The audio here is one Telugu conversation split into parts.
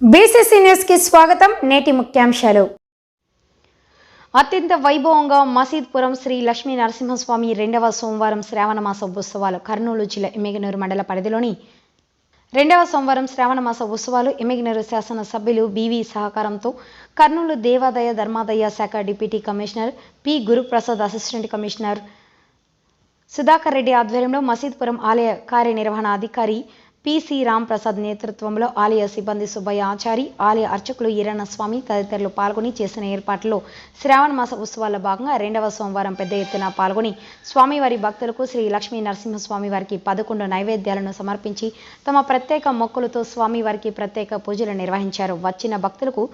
బీసీసీ న్యూస్కి స్వాగతం నేటి ముఖ్యాంశాలు. అత్యంత వైభవంగా మసీద్పురం శ్రీ లక్ష్మీ నరసింహస్వామి రెండవ సోమవారం శ్రావణ మాస ఉత్సవాలు కర్నూలు జిల్లా ఎమ్మిగనూరు మండల పరిధిలోని రెండవ సోమవారం శ్రావణ మాస ఉత్సవాలు ఎమ్మిగనూరు శాసన సభ్యులు బీవీ సహకారంతో కర్నూలు దేవాదాయ ధర్మాదాయ శాఖ deputy commissioner P Guruprasad assistant commissioner Sudhakar Reddy ఆధ్వర్యంలో మసీద్పురం ఆలయ కార్యనిర్వహణ అధికారి పిసి రాంప్రసాద్ నేతృత్వంలో ఆలయ సిబ్బంది సుబ్బయ్య ఆచారి ఆలయ అర్చకులు ఈరన్న స్వామి తదితరులు పాల్గొని చేసిన ఏర్పాట్లు శ్రావణ మాస ఉత్సవాల్లో భాగంగా రెండవ సోమవారం పెద్ద ఎత్తున పాల్గొని స్వామివారి భక్తులకు శ్రీ లక్ష్మీ నరసింహస్వామి వారికి పదకొండు నైవేద్యాలను సమర్పించి తమ ప్రత్యేక మొక్కులతో స్వామివారికి ప్రత్యేక పూజలు నిర్వహించారు. వచ్చిన భక్తులకు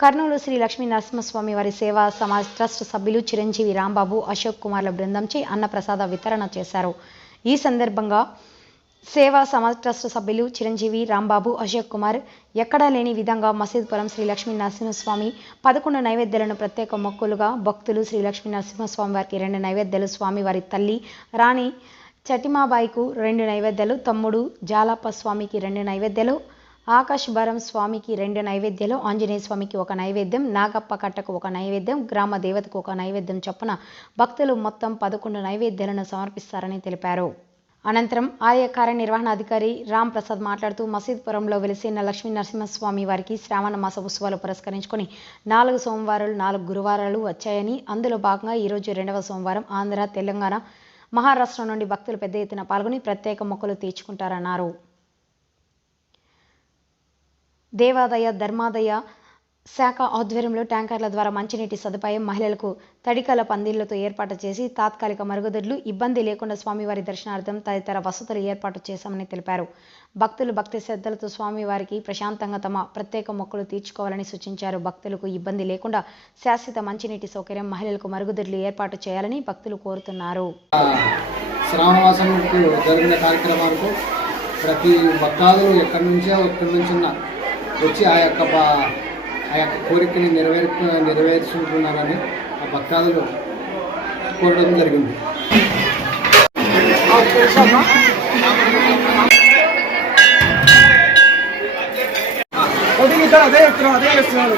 కర్నూలు శ్రీ లక్ష్మీ నరసింహస్వామి వారి సేవా సమాజ్ ట్రస్ట్ సభ్యులు చిరంజీవి రాంబాబు అశోక్ కుమార్ల బృందంచే అన్నప్రసాద వితరణ చేశారు. ఈ సందర్భంగా సేవా సమాజ్ ట్రస్ట్ సభ్యులు చిరంజీవి రాంబాబు అశోక్ కుమార్ ఎక్కడా లేని విధంగా మసీద్పురం శ్రీ లక్ష్మీ నరసింహస్వామి పదకొండు నైవేద్యాలను ప్రత్యేక మొక్కులుగా భక్తులు శ్రీ లక్ష్మీ నరసింహస్వామి వారికి రెండు నైవేద్యాలు స్వామి వారి తల్లి రాణి చటిమాబాయికు రెండు నైవేద్యాలు తమ్ముడు జాలప్ప స్వామికి రెండు నైవేద్యాలు ఆకాశ్ భరం స్వామికి రెండు నైవేద్యాలు ఆంజనేయ స్వామికి ఒక నైవేద్యం నాగప్ప కట్టకు ఒక నైవేద్యం గ్రామ దేవతకు ఒక నైవేద్యం చొప్పున భక్తులు మొత్తం పదకొండు నైవేద్యాలను సమర్పిస్తారని తెలిపారు. అనంతరం ఆలయ కార్యనిర్వహణాధికారి రామ్ ప్రసాద్ మాట్లాడుతూ మసీద్పురంలో వెలిసిన లక్ష్మీ నరసింహస్వామి వారికి శ్రావణ మాస ఉత్సవాలు పురస్కరించుకొని నాలుగు సోమవారాలు నాలుగు గురువారాలు వచ్చాయని అందులో భాగంగా ఈరోజు రెండవ సోమవారం ఆంధ్ర తెలంగాణ మహారాష్ట్ర నుండి భక్తులు పెద్ద ఎత్తున పాల్గొని ప్రత్యేక మొక్కలు తీర్చుకుంటారన్నారు. దేవాదయ ధర్మాదయ శాఖ ఆధ్వర్యంలో ట్యాంకర్ల ద్వారా మంచినీటి సదుపాయం మహిళలకు తడికల పందిళ్ళతో ఏర్పాటు చేసి తాత్కాలిక మరుగుదొడ్లు ఇబ్బంది లేకుండా స్వామివారి దర్శనార్థం తదితర వసతులు ఏర్పాటు చేశామని తెలిపారు. భక్తులు భక్తి శ్రద్ధలతో స్వామివారికి ప్రశాంతంగా తమ ప్రత్యేక మొక్కలు తీర్చుకోవాలని సూచించారు. భక్తులకు ఇబ్బంది లేకుండా శాశ్వత మంచినీటి సౌకర్యం మహిళలకు మరుగుదొడ్లు ఏర్పాటు చేయాలని భక్తులు కోరుతున్నారు. జరిగిన కార్యక్రమాలకు ప్రతి భక్తాదులు ఎక్కడి నుంచో ఎక్కడి నుంచి వచ్చి ఆ యొక్క ఆ యొక్క కోరికని నెరవేర్ నెరవేర్చుకుంటున్నారని ఆ భక్తాదులు కోరడం జరిగింది అదే అదే చేస్తున్నారు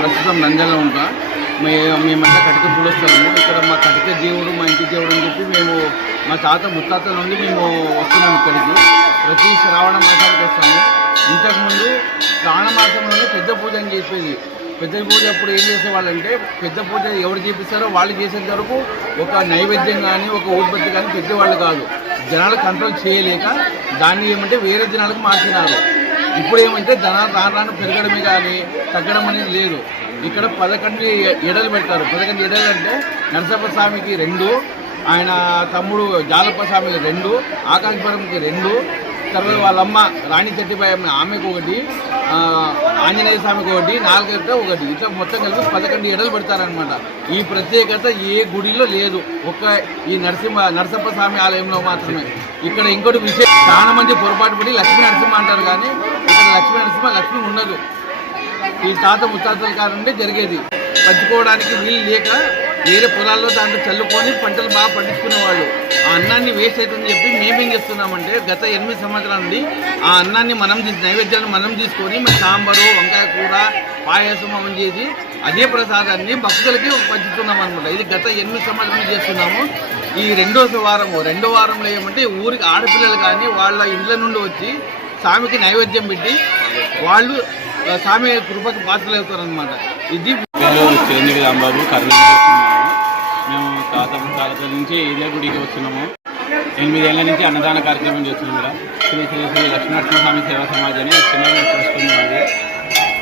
ప్రస్తుతం నంద్యాలలో ఉంటా. మే మేమంతా కటిక పూలొస్తాము. ఇక్కడ మా కటిక దేవుడు మా ఇంటి దేవుడు అని చెప్పి మేము మా తాత ముత్తాత నుండి మేము వస్తున్నాం ఇక్కడికి. ప్రతి శ్రావణ మాసానికి వస్తాము. ఇంతకుముందు శ్రావణ మాసంలోనే పెద్ద పూజ అని చెప్పేది. పెద్ద పూజ అప్పుడు ఏం చేసేవాళ్ళంటే పెద్ద పూజ ఎవరు చేపిస్తారో వాళ్ళు చేసేంత వరకు ఒక నైవేద్యం కానీ ఒక ఊద్బత్తి కానీ పెట్టేవాళ్ళు కాదు. జనాలు కంట్రోల్ చేయలేక దాన్ని ఏమంటే వేరే జనాలకు మార్చినారు. ఇప్పుడు ఏమంటే జనాలు రాను పెరగడమే కానీ తగ్గడం అనేది లేదు. ఇక్కడ పదకొండు ఎడలు పెడతారు. పదకొండు ఎడలు అంటే నరసప్ప స్వామికి రెండు ఆయన తమ్ముడు జాలప్ప స్వామికి రెండు ఆకాశపురంకి రెండు తర్వాత వాళ్ళ అమ్మ రాణి చెట్టిబాయి ఆమెకు ఒకటి ఆంజనేయ స్వామికి ఒకటి నాలుగైతే ఒకటి. ఇట్లా మొత్తం కలిపి పదకొండు ఎడలు పెడతారనమాట ఈ ప్రత్యేకత ఏ గుడిలో లేదు. ఒక్క ఈ నరసింహ నరసింహ స్వామి ఆలయంలో మాత్రమే. ఇక్కడ ఇంకోటి విషయం చాలా మంది పొరపాటు పడి లక్ష్మీ నరసింహ అంటారు కానీ ఇక్కడ లక్ష్మీ నరసింహ లక్ష్మి ఉండదు. ఈ తాత ముత్తాతల కారణండి జరిగేది. పంచుకోవడానికి వీలు లేక వేరే పొలాల్లో దాంట్లో చల్లుకొని పంటలు బాగా పండించుకునేవాళ్ళు. ఆ అన్నాన్ని వేస్ట్ అవుతుందని చెప్పి మేమేం చేస్తున్నామంటే గత ఎనిమిది సంవత్సరాల నుండి ఆ అన్నాన్ని మనం తీసి నైవేద్యాలను మనం తీసుకొని మన సాంబారు వంకాయ కూర పాయసం మనం చేసి అదే ప్రసాదాన్ని భక్తులకి పంచుతున్నాం అనమాట ఇది గత ఎనిమిది సంవత్సరాలు చేస్తున్నాము. ఈ రెండో వారము రెండో వారంలో ఏమంటే ఊరికి ఆడపిల్లలు కానీ వాళ్ళ ఇండ్ల నుండి వచ్చి స్వామికి నైవేద్యం పెట్టి వాళ్ళు స్వామి కృపకు పాత్రలు అవుతారనమాట ఇది చిరంజీవి రాంబాబు కర్ణాటక. మేము తాత ముత్తాతల నుంచి ఇదే గుడికి వస్తున్నాము ఎనిమిదేళ్ళ నుంచి అన్నదాన కార్యక్రమం చేస్తున్నాం ఇక్కడ శ్రీ శ్రీ శ్రీ లక్ష్మీనరసింహస్వామి సేవా సమాజ్ అని చిన్న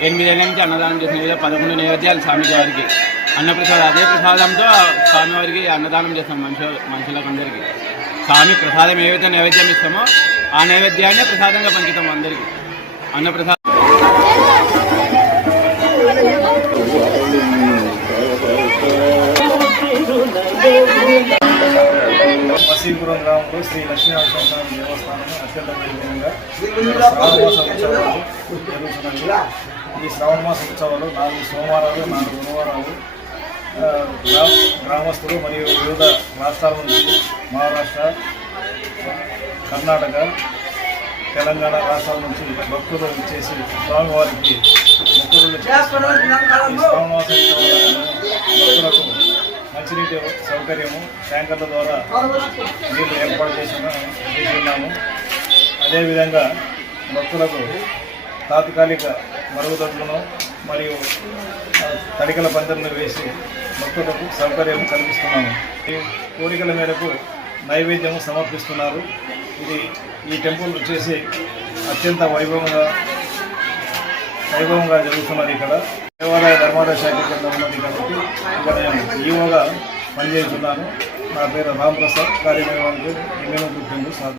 ఎనిమిదేళ్ళ నుంచి అన్నదానం చేసిన ఇలా పదకొండు నైవేద్యాలు స్వామి వారికి అన్నప్రసాదం అదే ప్రసాదంతో స్వామివారికి అన్నదానం చేస్తాం మనుషుల మనుషులకు అందరికీ. స్వామి ప్రసాదం ఏవైతే నైవేద్యం ఇస్తామో ఆ నైవేద్యాన్ని ప్రసాదంగా పంచుతాం అందరికీ. అన్నప్రసాదం శ్రీపురం గ్రామంలో శ్రీ లక్ష్మీనరసింహస్వామి దేవస్థానం అత్యంత వైభవంగా శ్రావణమాస ఉత్సవాలు జరుగుతున్నాయి ఈ శ్రావణ మాస ఉత్సవాలు నాలుగు సోమవారాలు నాలుగు గురువారాలు గ్రామ గ్రామస్తులు మరియు వివిధ రాష్ట్రాల నుంచి మహారాష్ట్ర కర్ణాటక తెలంగాణ రాష్ట్రాల నుంచి భక్తులు ఇచ్చేసి స్వామివారికి భక్తులు ఈ శ్రావణమాస ఉత్సవాలను భక్తులకు మంచినీటి సౌకర్యము ట్యాంకర్ల ద్వారా నీళ్ళు ఏర్పాటు చేసిన చేస్తున్నాము అదేవిధంగా భక్తులకు తాత్కాలిక మరుగుదొడ్లను మరియు తడికల పందిర్లు వేసి భక్తులకు సౌకర్యం కల్పిస్తున్నాము. ఈ కోరికల మేరకు నైవేద్యం సమర్పిస్తున్నారు. ఇది ఈ టెంపుల్ వచ్చేసి అత్యంత వైభవంగా వైభవంగా జరుగుతున్నది ఇక్కడ. దేవాలయ ధర్మాదాయ శాఖ కింద ఉన్నది కాబట్టి ఇక్కడ నేను ఈవోగా పనిచేస్తున్నాను. నా పేరు రామ్ ప్రసాద్ కార్యనిర్వాహకుడు. ఎమ్మెల్యే గుర్తింపు సార్.